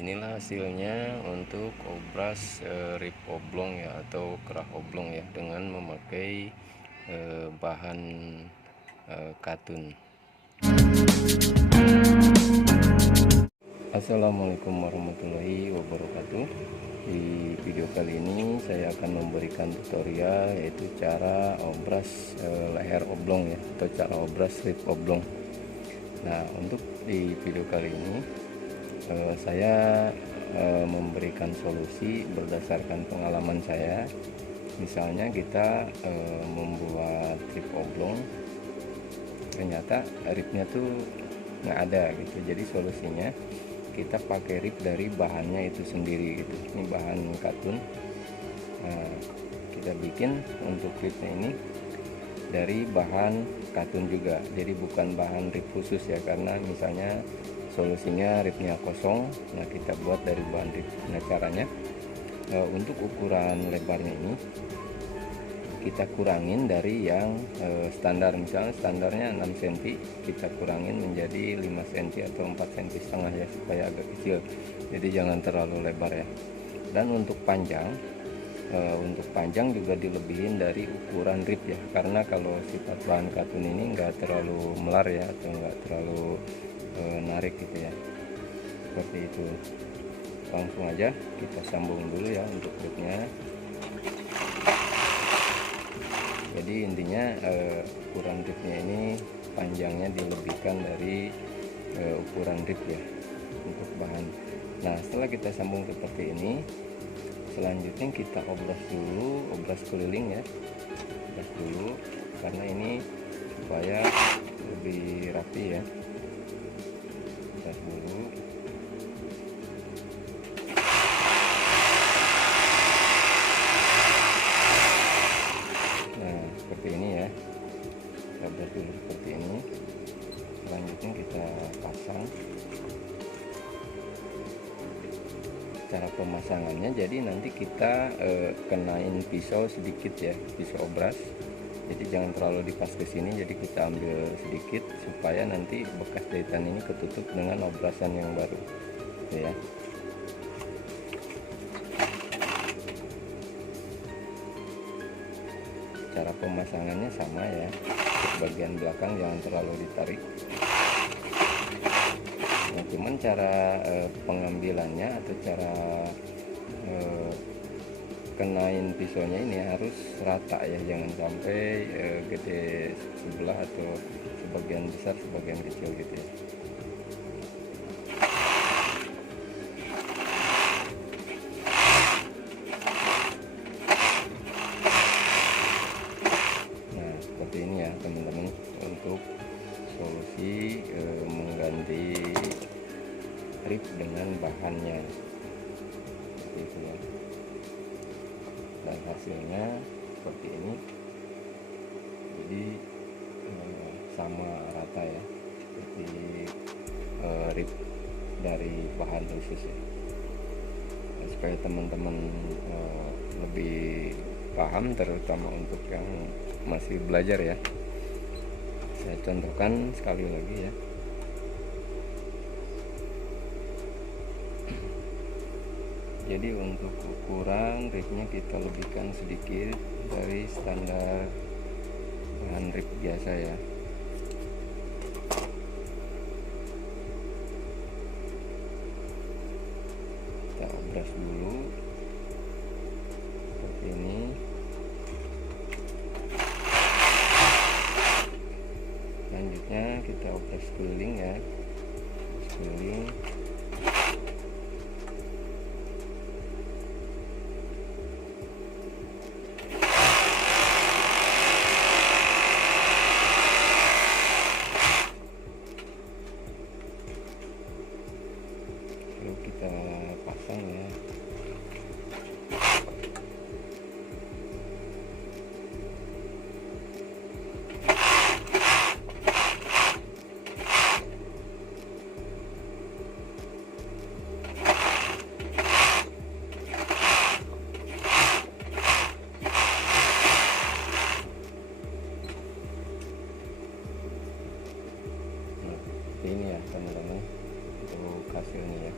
Inilah hasilnya untuk obras rip oblong ya, atau kerah oblong ya, dengan memakai bahan katun. Assalamualaikum warahmatullahi wabarakatuh. Di video kali ini saya akan memberikan tutorial, yaitu cara obras leher oblong ya, atau cara obras rip oblong. Nah, untuk di video kali ini saya memberikan solusi berdasarkan pengalaman saya. Misalnya kita membuat rip oblong, ternyata ripnya tuh nggak ada gitu. Jadi solusinya kita pakai rip dari bahannya itu sendiri gitu. Ini bahan katun. Nah, kita bikin untuk ripnya ini dari bahan katun juga, jadi bukan bahan rip khusus ya, karena misalnya solusinya ripnya kosong, nah kita buat dari bahan rip. Nah, caranya untuk ukuran lebarnya ini kita kurangin dari yang standar. Misalnya standarnya 6 cm, kita kurangin menjadi 5 cm atau 4 cm setengah ya, supaya agak kecil, jadi jangan terlalu lebar ya. Dan untuk panjang juga dilebihin dari ukuran rip ya, karena kalau sifat bahan katun ini enggak terlalu melar ya, atau enggak terlalu narik gitu ya, seperti itu. Langsung aja kita sambung dulu ya untuk ripnya. Jadi intinya ukuran ripnya ini panjangnya dilebihkan dari ukuran rip ya untuk bahan. Nah, setelah kita sambung seperti ini, selanjutnya kita obras dulu, obras keliling ya, obras dulu, karena ini supaya lebih rapi ya. Obras dulu. Nah, seperti ini ya, kita obras dulu seperti ini. Selanjutnya kita pasang. Cara pemasangannya, jadi nanti kita kenain pisau sedikit ya, pisau obras. Jadi jangan terlalu dipas ke sini, jadi kita ambil sedikit supaya nanti bekas jahitan ini ketutup dengan obrasan yang baru ya. Cara pemasangannya sama ya, untuk bagian belakang jangan terlalu ditarik. Nah, cuman cara pengambilannya atau cara kenain pisaunya ini harus rata ya, jangan sampai gede sebelah atau sebagian besar sebagian kecil gitu ya. Nah, seperti ini ya teman-teman, untuk solusi mengganti rip dengan bahannya, seperti itu ya. Dan hasilnya seperti ini, jadi sama rata ya, seperti rip dari bahan khusus ya. Nah, supaya teman-teman lebih paham, terutama untuk yang masih belajar ya, saya contohkan sekali lagi ya. Jadi untuk ukuran ripnya kita lebihkan sedikit dari standar bahan rip biasa ya. Kita obras dulu seperti ini. Selanjutnya kita obras keliling ya, obras keliling. Lalu kita pasang ya. Nah, ini ya teman-teman untuk hasilnya ya.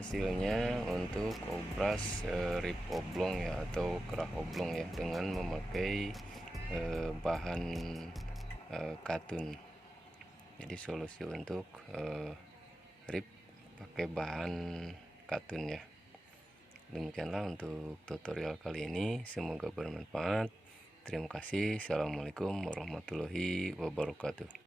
hasilnya untuk obras rib oblong ya, atau kerah oblong ya, dengan memakai bahan katun. Jadi solusi untuk rib pakai bahan katun ya. Demikianlah untuk tutorial kali ini, semoga bermanfaat. Terima kasih. Assalamualaikum warahmatullahi wabarakatuh.